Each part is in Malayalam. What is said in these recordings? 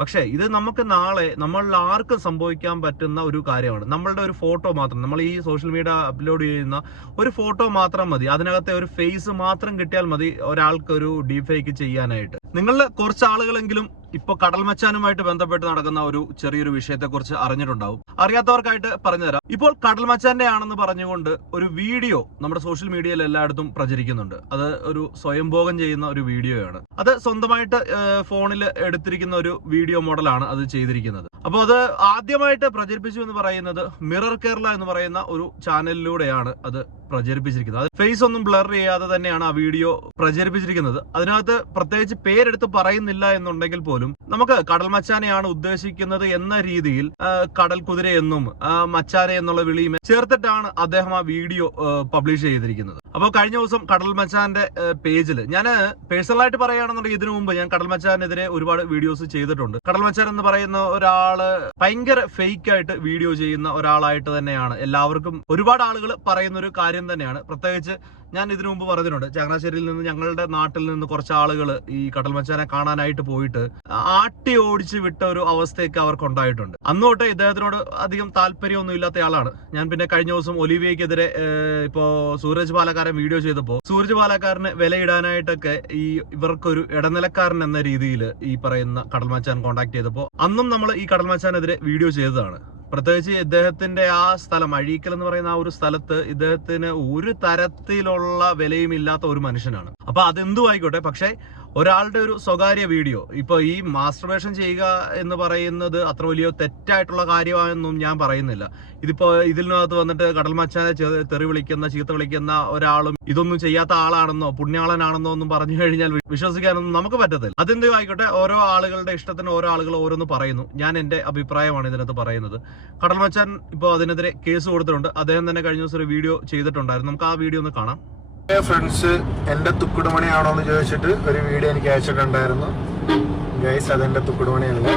പക്ഷേ ഇത് നമുക്ക് നാളെ നമ്മളിൽ ആർക്കും സംഭവിക്കാൻ പറ്റുന്ന ഒരു കാര്യമാണ്. നമ്മളുടെ ഒരു ഫോട്ടോ മാത്രം നമ്മൾ ഈ സോഷ്യൽ മീഡിയ അപ്ലോഡ് ചെയ്യുന്ന ഒരു ഫോട്ടോ മാത്രം മതി. അതിനകത്തെ ഒരു ഫേസ് മാത്രം കിട്ടിയാൽ മതി ഒരാൾക്ക് ഒരു ഡീഫേക്ക് ചെയ്യാനായിട്ട്. നിങ്ങളുടെ കുറച്ച് ആളുകളെങ്കിലും ഇപ്പൊ കടൽമച്ചാനുമായിട്ട് ബന്ധപ്പെട്ട് നടക്കുന്ന ഒരു ചെറിയൊരു വിഷയത്തെക്കുറിച്ച് അറിഞ്ഞിട്ടുണ്ടാവും. അറിയാത്തവർക്കായിട്ട് പറഞ്ഞുതരാം. ഇപ്പോൾ കടൽ മച്ചാന്റെ ആണെന്ന് പറഞ്ഞുകൊണ്ട് ഒരു വീഡിയോ നമ്മുടെ സോഷ്യൽ മീഡിയയിൽ എല്ലായിടത്തും പ്രചരിക്കുന്നുണ്ട്. അത് ഒരു സ്വയംഭോഗം ചെയ്യുന്ന ഒരു വീഡിയോയാണ്. അത് സ്വന്തമായിട്ട് ഫോണിൽ എടുത്തിരിക്കുന്ന ഒരു വീഡിയോ മോഡലാണ് അത് ചെയ്തിരിക്കുന്നത്. അപ്പോൾ അത് ആദ്യമായിട്ട് പ്രചരിപ്പിച്ചു എന്ന് പറയുന്നത് മിറർ കേരള എന്ന് പറയുന്ന ഒരു ചാനലിലൂടെയാണ് അത് പ്രചരിപ്പിച്ചിരിക്കുന്നത്. അത് ഫേസ് ഒന്നും ബ്ലർ ചെയ്യാതെ തന്നെയാണ് ആ വീഡിയോ പ്രചരിപ്പിച്ചിരിക്കുന്നത്. അതിനകത്ത് പ്രത്യേകിച്ച് പേരെടുത്ത് പറയുന്നില്ല എന്നുണ്ടെങ്കിൽ പോലും നമുക്ക് കടൽ മച്ചാനെയാണ് ഉദ്ദേശിക്കുന്നത് എന്ന രീതിയിൽ കടൽ കുതിരയെന്നും മച്ചാനെ എന്നുള്ള വിളിയും ചേർത്തിട്ടാണ് അദ്ദേഹം ആ വീഡിയോ പബ്ലിഷ് ചെയ്തിരിക്കുന്നത്. അപ്പോൾ കഴിഞ്ഞ ദിവസം കടൽ മച്ചാന്റെ പേജിൽ ഞാൻ പേഴ്സണലായിട്ട് പറയുകയാണെന്നുണ്ടെങ്കിൽ ഇതിനു മുമ്പ് ഞാൻ കടൽ മച്ചാനെതിരെ ഒരുപാട് വീഡിയോസ് ചെയ്തിട്ടുണ്ട്. കടൽ മച്ചാൻ എന്ന് പറയുന്ന ഒരാൾ ഭയങ്കര ഫേക്ക് ആയിട്ട് വീഡിയോ ചെയ്യുന്ന ഒരാളായിട്ട് തന്നെയാണ് എല്ലാവർക്കും ഒരുപാട് ആളുകൾ പറയുന്ന ഒരു കാര്യം തന്നെയാണ്. പ്രത്യേകിച്ച് ഞാൻ ഇതിനു മുമ്പ് പറഞ്ഞിട്ടുണ്ട് ചങ്ങനാശ്ശേരിയിൽ നിന്ന് ഞങ്ങളുടെ നാട്ടിൽ നിന്ന് കുറച്ച് ആളുകൾ ഈ കടൽ മച്ചാനെ കാണാനായിട്ട് പോയിട്ട് ആട്ടി ഓടിച്ച് വിട്ട ഒരു അവസ്ഥയൊക്കെ അവർക്ക് ഉണ്ടായിട്ടുണ്ട്. ഇദ്ദേഹത്തിനോട് അധികം താല്പര്യമൊന്നും ഇല്ലാത്ത ആളാണ്. ഞാൻ പിന്നെ കഴിഞ്ഞ ദിവസം ഒലിവിയക്കെതിരെ ഇപ്പോ സൂരജ് പാലക്കാരൻ വീഡിയോ ചെയ്തപ്പോൾ സൂരജ് പാലക്കാരന് വിലയിടാനായിട്ടൊക്കെ ഈ ഇവർക്കൊരു ഇടനിലക്കാരൻ എന്ന രീതിയിൽ ഈ പറയുന്ന കടൽമച്ചാൻ കോണ്ടാക്ട് ചെയ്തപ്പോൾ അന്നും നമ്മൾ ഈ കടൽമച്ചാനെതിരെ വീഡിയോ ചെയ്തതാണ്. പ്രത്യേകിച്ച് ഇദ്ദേഹത്തിന്റെ ആ സ്ഥലം അഴീക്കൽ എന്ന് പറയുന്ന ആ ഒരു സ്ഥലത്ത് ഇദ്ദേഹത്തിന് ഒരു തരത്തിലുള്ള വിലയും ഇല്ലാത്ത ഒരു മനുഷ്യനാണ്. അപ്പൊ അതെന്തു ആയിക്കോട്ടെ പക്ഷേ ഒരാളുടെ ഒരു സ്വകാര്യ വീഡിയോ. ഇപ്പൊ ഈ മാസ്റ്റർബേഷൻ ചെയ്യുക എന്ന് പറയുന്നത് അത്ര വലിയ തെറ്റായിട്ടുള്ള കാര്യമാണെന്നും ഞാൻ പറയുന്നില്ല. ഇതിപ്പോ ഇതിനകത്ത് വന്നിട്ട് കടൽ മച്ചാനെ തെറി വിളിക്കുന്ന ചീത്ത വിളിക്കുന്ന ഒരാളും ഇതൊന്നും ചെയ്യാത്ത ആളാണെന്നോ പുണ്യാളനാണെന്നോ ഒന്നും പറഞ്ഞു കഴിഞ്ഞാൽ വിശ്വസിക്കാനൊന്നും നമുക്ക് പറ്റത്തില്ല. അതെന്തോ ആയിക്കോട്ടെ ഓരോ ആളുകളുടെ ഇഷ്ടത്തിന് ഓരോ ആളുകൾ ഓരോന്ന് പറയുന്നു. ഞാൻ എന്റെ അഭിപ്രായമാണ് ഇതിനകത്ത് പറയുന്നത്. കടൽ മച്ചാൻ ഇപ്പോൾ അതിനെതിരെ കേസ് കൊടുത്തിട്ടുണ്ട്. അദ്ദേഹം തന്നെ കഴിഞ്ഞ ദിവസം ഒരു വീഡിയോ ചെയ്തിട്ടുണ്ടായിരുന്നു. നമുക്ക് ആ വീഡിയോ ഒന്ന് കാണാം. ഫ്രണ്ട്സ് എന്റെ തുക്കുടുമണിയാണോ എന്ന് ചോദിച്ചിട്ട് ഒരു വീഡിയോ എനിക്ക് അയച്ചിട്ടുണ്ടായിരുന്നു. ഗൈസ് അതെന്റെ തുക്കുടുമണിയല്ല.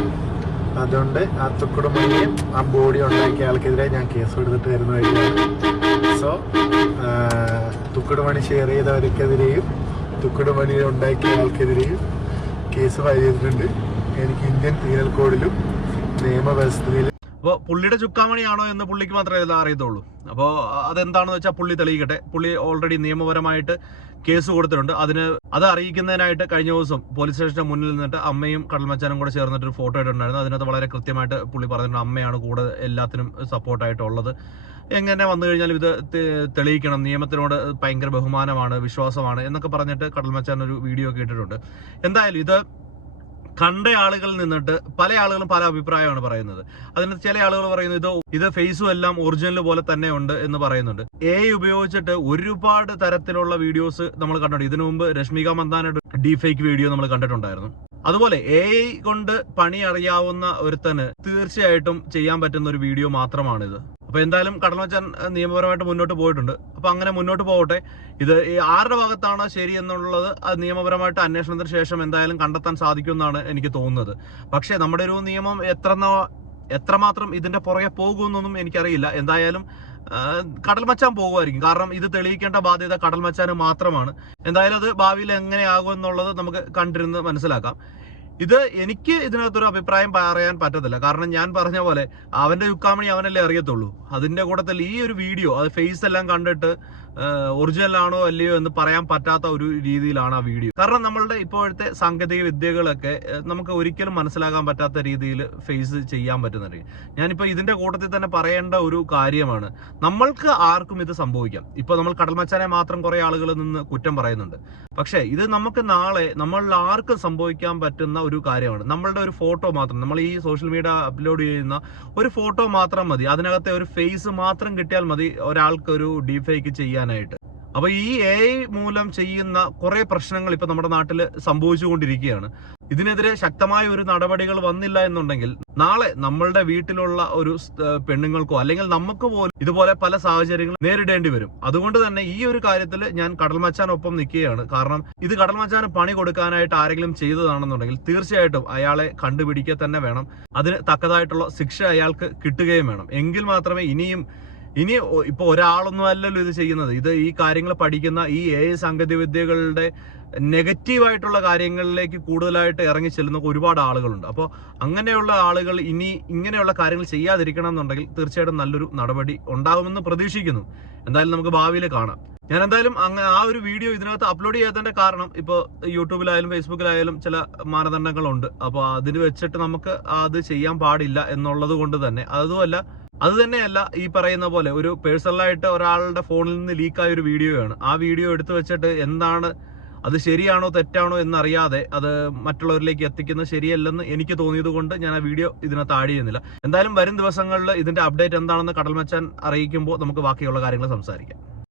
അതുകൊണ്ട് ആ തുക്കുടുമണിയും ആ ബോഡി ഉണ്ടാക്കിയ ആൾക്കെതിരെ ഞാൻ കേസ് കൊടുത്തിട്ട് വരുന്നതായിരിക്കും സോ തുക്കുടുമണി ഷെയർ ചെയ്തവർക്കെതിരെയും തുക്കുടുമണി ഉണ്ടാക്കിയ ആൾക്കെതിരെയും കേസ് ഫയൽ ചെയ്തിട്ടുണ്ട്. എനിക്ക് ഇന്ത്യൻ പീനൽ കോഡിലും നിയമവ്യവസ്ഥയിലും അപ്പോൾ പുള്ളിയുടെ ചുക്കാമണിയാണോ എന്ന് പുള്ളിക്ക് മാത്രമേ അറിയത്തുള്ളൂ. അപ്പോൾ അതെന്താണെന്ന് വെച്ചാൽ പുള്ളി തെളിയിക്കട്ടെ. പുള്ളി ഓൾറെഡി നിയമപരമായിട്ട് കേസ് കൊടുത്തിട്ടുണ്ട്. അതിന് അത് അറിയിക്കുന്നതിനായിട്ട് കഴിഞ്ഞ ദിവസം പോലീസ് സ്റ്റേഷന്റെ മുന്നിൽ നിന്നിട്ട് അമ്മയും കടൽമച്ചാനും കൂടെ ചേർന്നിട്ട് ഒരു ഫോട്ടോ ഇട്ടിട്ടുണ്ടായിരുന്നു. അതിനകത്ത് വളരെ കൃത്യമായിട്ട് പുള്ളി പറഞ്ഞിട്ടുണ്ട് അമ്മയാണ് കൂടെ എല്ലാത്തിനും സപ്പോർട്ടായിട്ടുള്ളത് എങ്ങനെ വന്നു കഴിഞ്ഞാലും ഇത് തെളിയിക്കണം. നിയമത്തിനോട് ഭയങ്കര ബഹുമാനമാണ് വിശ്വാസമാണ് എന്നൊക്കെ പറഞ്ഞിട്ട് കടൽമച്ചാൻ ഒരു വീഡിയോ ഒക്കെ ഇട്ടിട്ടുണ്ട്. എന്തായാലും ഇത് കണ്ട ആളുകളിൽ നിന്നിട്ട് പല ആളുകളും പല അഭിപ്രായമാണ് പറയുന്നത്. അതിന് ചില ആളുകൾ പറയുന്നത് ഇത് ഇത് ഫേസും എല്ലാം ഒറിജിനൽ പോലെ തന്നെ ഉണ്ട് എന്ന് പറയുന്നുണ്ട്. എ ഉപയോഗിച്ചിട്ട് ഒരുപാട് തരത്തിലുള്ള വീഡിയോസ് നമ്മൾ കണ്ടിട്ടുണ്ട്. ഇതിനു മുമ്പ് രശ്മിക മന്ദാനയുടെ ഡിഫേക്ക് വീഡിയോ നമ്മൾ കണ്ടിട്ടുണ്ടായിരുന്നു. അതുപോലെ എ കൊണ്ട് പണി അറിയാവുന്ന ഒരുത്തന് തീർച്ചയായിട്ടും ചെയ്യാൻ പറ്റുന്ന ഒരു വീഡിയോ മാത്രമാണിത്. അപ്പൊ എന്തായാലും കടൽമച്ചാൻ നിയമപരമായിട്ട് മുന്നോട്ട് പോയിട്ടുണ്ട്. അപ്പോൾ അങ്ങനെ മുന്നോട്ട് പോകട്ടെ. ഇത് ആരുടെ ഭാഗത്താണ് ശരി എന്നുള്ളത് അത് നിയമപരമായിട്ട് അന്വേഷണത്തിന് ശേഷം എന്തായാലും കണ്ടെത്താൻ സാധിക്കുമെന്നാണ് എനിക്ക് തോന്നുന്നത്. പക്ഷേ നമ്മുടെ ഒരു നിയമം എത്ര എത്രമാത്രം ഇതിന്റെ പുറകെ പോകുമെന്നൊന്നും എനിക്കറിയില്ല. എന്തായാലും കടൽമച്ചാൻ കടൽ മച്ചാൻ പോകുമായിരിക്കും. കാരണം ഇത് തെളിയിക്കേണ്ട ബാധ്യത കടൽമച്ചാന് മാത്രമാണ്. എന്തായാലും അത് ഭാവിയിൽ എങ്ങനെയാകും എന്നുള്ളത് നമുക്ക് കണ്ടിരുന്ന് മനസ്സിലാക്കാം. ഇത് എനിക്ക് ഇതിനകത്തൊരു അഭിപ്രായം പറയാൻ പറ്റത്തില്ല. കാരണം ഞാൻ പറഞ്ഞ പോലെ അവന്റെ യുക്കാമണി അവനല്ലേ അറിയത്തുള്ളൂ. അതിന്റെ കൂട്ടത്തിൽ ഈ ഒരു വീഡിയോ അത് ഫേസ് എല്ലാം കണ്ടിട്ട് ഒറിജിനൽ ആണോ അല്ലയോ എന്ന് പറയാൻ പറ്റാത്ത ഒരു രീതിയിലാണ് ആ വീഡിയോ. കാരണം നമ്മളുടെ ഇപ്പോഴത്തെ സാങ്കേതിക വിദ്യകളൊക്കെ നമുക്ക് ഒരിക്കലും മനസ്സിലാക്കാൻ പറ്റാത്ത രീതിയിൽ ഫേസ് ചെയ്യാൻ പറ്റുന്നുണ്ട്. ഞാനിപ്പോ ഇതിന്റെ കൂട്ടത്തിൽ തന്നെ പറയേണ്ട ഒരു കാര്യമാണ് നമ്മൾക്ക് ആർക്കും ഇത് സംഭവിക്കാം. ഇപ്പൊ നമ്മൾ കടൽമച്ചാനെ മാത്രം കുറെ ആളുകൾ നിന്ന് കുറ്റം പറയുന്നുണ്ട്. പക്ഷേ ഇത് നമുക്ക് നാളെ നമ്മളിൽ ആർക്കും സംഭവിക്കാൻ പറ്റുന്ന ഒരു കാര്യമാണ്. നമ്മളുടെ ഒരു ഫോട്ടോ മാത്രം നമ്മൾ ഈ സോഷ്യൽ മീഡിയ അപ്ലോഡ് ചെയ്യുന്ന ഒരു ഫോട്ടോ മാത്രം മതി. അതിനകത്തെ ഒരു ഫേസ് മാത്രം കിട്ടിയാൽ മതി ഒരാൾക്ക് ഒരു ഡീഫേക്ക് ചെയ്യാനായിട്ട്. അപ്പൊ ഈ എ ഐ മൂലം ചെയ്യുന്ന കുറെ പ്രശ്നങ്ങൾ ഇപ്പൊ നമ്മുടെ നാട്ടിൽ സംഭവിച്ചുകൊണ്ടിരിക്കുകയാണ്. ഇതിനെതിരെ ശക്തമായ ഒരു നടപടികൾ വന്നില്ല എന്നുണ്ടെങ്കിൽ നാളെ നമ്മളുടെ വീട്ടിലുള്ള ഒരു പെണ്ണുങ്ങൾക്കോ അല്ലെങ്കിൽ നമുക്ക് പോലും ഇതുപോലെ പല സാഹചര്യങ്ങളും നേരിടേണ്ടി വരും. അതുകൊണ്ട് തന്നെ ഈ ഒരു കാര്യത്തിൽ ഞാൻ കടൽമച്ചാനൊപ്പം നിൽക്കുകയാണ്. കാരണം ഇത് കടൽമച്ചാന് പണി കൊടുക്കാനായിട്ട് ആരെങ്കിലും ചെയ്തതാണെന്നുണ്ടെങ്കിൽ തീർച്ചയായിട്ടും അയാളെ കണ്ടുപിടിക്കുക തന്നെ വേണം. അതിന് തക്കതായിട്ടുള്ള ശിക്ഷ അയാൾക്ക് കിട്ടുകയും വേണം. എങ്കിൽ മാത്രമേ ഇനിയും ഇനി ഇപ്പൊ ഒരാളൊന്നും അല്ലല്ലോ ഇത് ചെയ്യുന്നത്. ഇത് ഈ കാര്യങ്ങൾ പഠിക്കുന്ന ഈ എ സാങ്കേതിക വിദ്യകളുടെ നെഗറ്റീവായിട്ടുള്ള കാര്യങ്ങളിലേക്ക് കൂടുതലായിട്ട് ഇറങ്ങി ചെല്ലുന്ന ഒരുപാട് ആളുകളുണ്ട്. അപ്പോൾ അങ്ങനെയുള്ള ആളുകൾ ഇനി ഇങ്ങനെയുള്ള കാര്യങ്ങൾ ചെയ്യാതിരിക്കണം എന്നുണ്ടെങ്കിൽ തീർച്ചയായിട്ടും നല്ലൊരു നടപടി ഉണ്ടാകുമെന്ന് പ്രതീക്ഷിക്കുന്നു. എന്തായാലും നമുക്ക് ഭാവിയിൽ കാണാം. ഞാൻ എന്തായാലും അങ്ങ് ആ ഒരു വീഡിയോ ഇതിനകത്ത് അപ്ലോഡ് ചെയ്യാത്തതിന്റെ കാരണം ഇപ്പോൾ യൂട്യൂബിലായാലും ഫേസ്ബുക്കിലായാലും ചില മാനദണ്ഡങ്ങളുണ്ട്. അപ്പോൾ അതിന് വെച്ചിട്ട് നമുക്ക് അത് ചെയ്യാൻ പാടില്ല എന്നുള്ളത് കൊണ്ട് തന്നെ. അതുമല്ല അത് തന്നെയല്ല ഈ പറയുന്ന പോലെ ഒരു പേഴ്സണലായിട്ട് ഒരാളുടെ ഫോണിൽ നിന്ന് ലീക്കായ ഒരു വീഡിയോയാണ് ആ വീഡിയോ എടുത്തു വെച്ചിട്ട് എന്താണ് അത് ശരിയാണോ തെറ്റാണോ എന്നറിയാതെ അത് മറ്റുള്ളവരിലേക്ക് എത്തിക്കുന്നത് ശരിയല്ലെന്ന് എനിക്ക് തോന്നിയത് കൊണ്ട് ഞാൻ ആ വീഡിയോ ഇതിനകത്ത് ആഡ് ചെയ്യുന്നില്ല. എന്തായാലും വരും ദിവസങ്ങളിൽ ഇതിന്റെ അപ്ഡേറ്റ് എന്താണെന്ന് കടൽമച്ചാൻ അറിയിക്കുമ്പോൾ നമുക്ക് ബാക്കിയുള്ള കാര്യങ്ങൾ സംസാരിക്കാം.